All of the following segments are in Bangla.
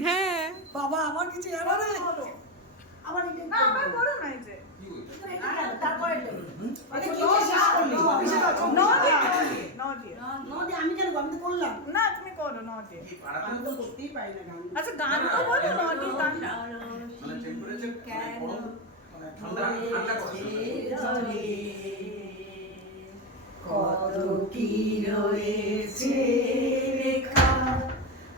হ্যাঁ বাবা আমার কিছু জানা নেই আবার না আবার করো না এই যে তারপরে আমি কেন আমি তো করলাম না তুমি করো নটি আমি তো করতেই পারি না গান আচ্ছা গান তো বলো নটি গান মানে টেম্পারেচার কেন ঠান্ডা ঠান্ডা করে কত কি রয়েছে লেখা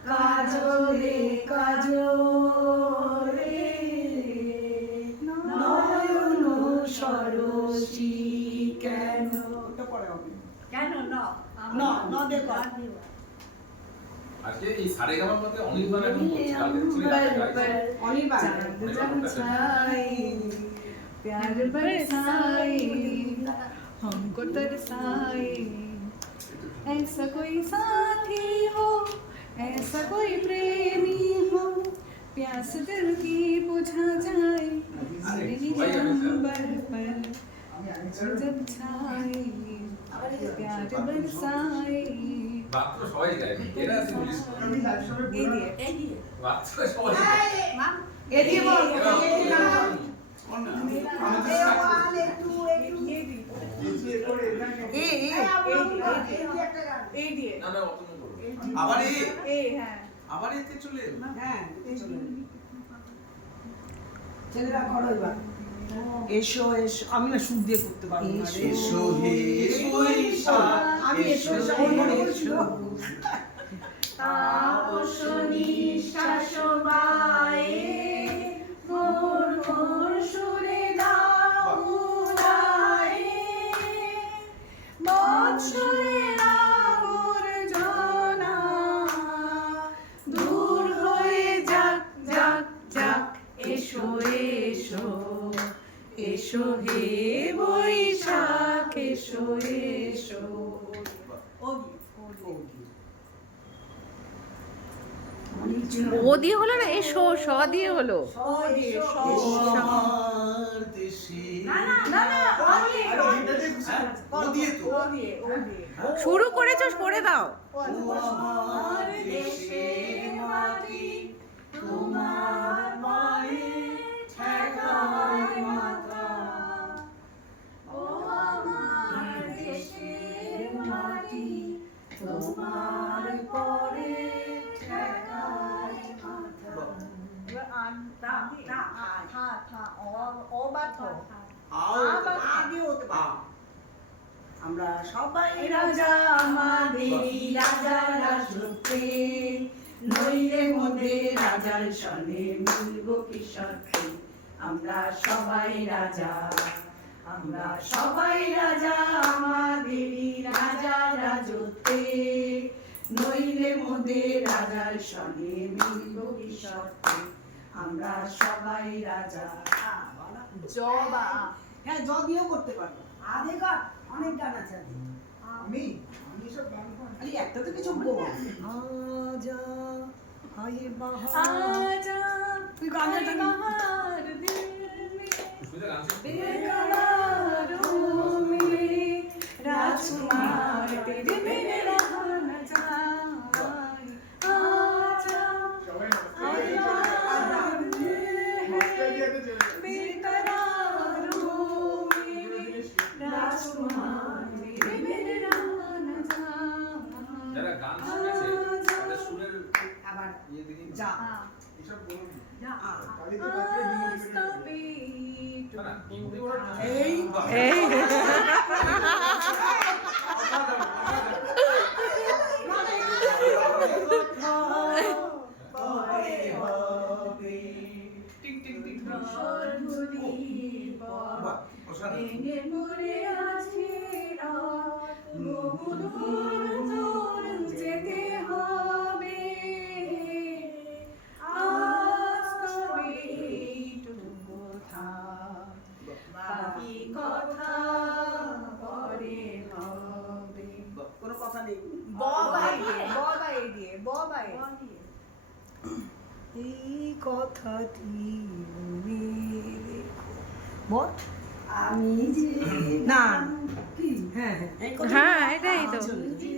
কাজলে কাজলে নয়ন সরসী কেন ওটা পরে হবে কেন না না না দেখো আজকে এই সারেগামার মধ্যে অনির্বাণ এখন করছে অনির্বাণ চাঁদ ছাই प्यार बरसाए हमको तरसाए ऐसा कोई साथी हो ऐसा कोई प्रेमी हो प्यास दिल की बुझा जाए अंबर पर जब छाए प्यार बरसाए মাত্র সবাই যায় এরা ইংলিশ এই দিয়ে মাত্র সবাই যায় এই দিয়ে বল এসো এসো আমি না সুখ দিয়ে করতে পারবো না এসো হে এসো আমি এসো এসো তাপস নিঃশ্বাস বায়ে মোর মোর সুরে দাউরায়ে বৎসরের আবর্জনা দূর হয়ে যাক যাক যাক এসো এসো এসো হে বৈশাখ এসো এসো ও দিয়ে হলো না এসো স দিয়ে হলো শুরু করেছো করে দাও তোমার পরে আমরা সবাই রাজা আমাদেরই রাজা রাজত্বে নইলে মধ্যে রাজার সনে মিলব কি সত্যি আমরা সবাই রাজা আমরা সবাই রাজা আমাদেরই রাজা রাজত্বে নইলে মধ্যে রাজার সনে মিলব কি সত্যি আমরা সবাই রাজা জবা হ্যাঁ জ দিয়েও করতে পারবো আধে গান অনেক গান আছে আমি সব গান খালি একটা তো কিছু বল আজা হায় বাহার आजा তুই গানটা জানি बाहर दिल में সুবিধা গান बेकरारों में राजकुमार तेरे बिन रहा न जाए आजा बेकरारों में राजकुमार तेरे बिन रहा न जाए যারা গান শিখেছে তাদের সুরের আবার ইয়ে দেখি যা এসব বলুন যা না হিন্দি ওরা এই এই মরে আছে বহুদূর যেতে হবে আজ তবে এইটুকু থাক বাকি কথা পরে হবে কোনো কথা নেই বাবাই দিয়ে এই কথাটি মনে রেখো। বল আমি যে না। কি হ্যাঁ হ্যাঁ এটাই তো যে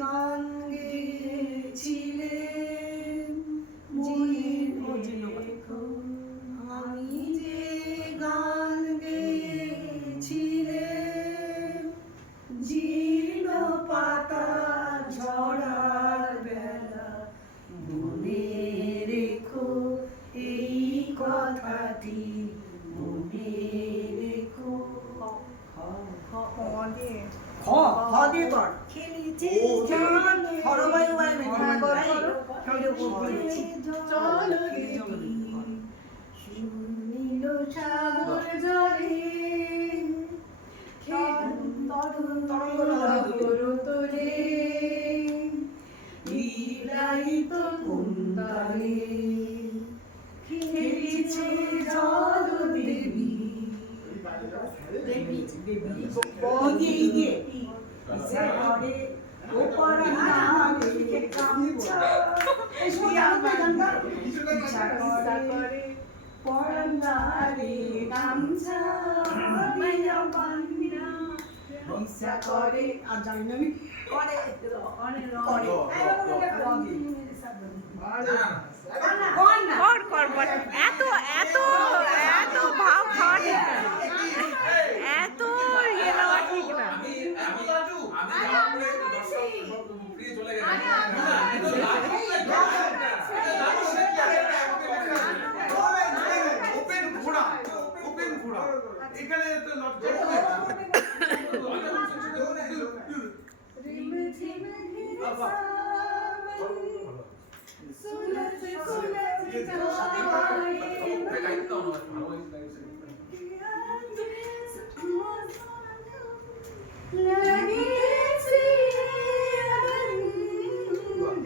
গান গেয়েছিলেন মনে রেখো। আমি যে গান গেয়েছিলেন জীর্ণ পাতা ঝরার বেলা মনে রেখো এই কথাটি মনে রেখো। খেলেছে জলে সুনীল সাগর জলে তোরে লীলায়িত কুন্তলে খেলেছে জল দেবী করে আর জানি না আমি করে কর এত এত এত ভাব খাওয়া ঠিক না এত ইয়ে নেওয়া ঠিক না ওপেন ঘোড়া এখানে তো লজ্জা ভালো